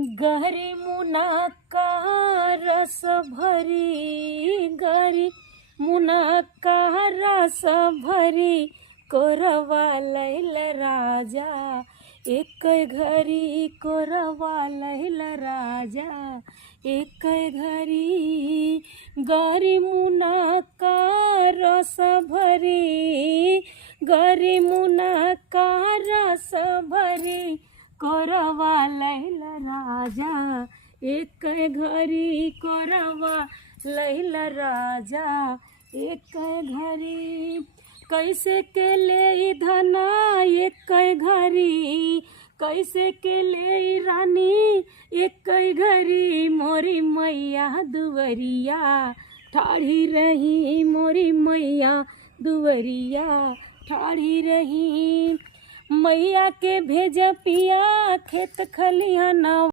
गहरी मुना का रस भरी, गहरी मुना का रस भरी, कोरवा लैल राजा, एक घरी कोरवा लैल राजा, एक घरी। गहरी मुना का रस भरी, गहरी मुना का रस भरी, कोरवा लैल राजा, एक घरी कोरवा लैल राजा, एक घरी। कैसे के ले धना एक घरी, कैसे के ले रानी एक घरी, मोरी मैया दुवरिया ठाढ़ी रही, मोरी मैया दुवरिया ठाढ़ी रही। मैया के भेज पिया खेत खलिहाना।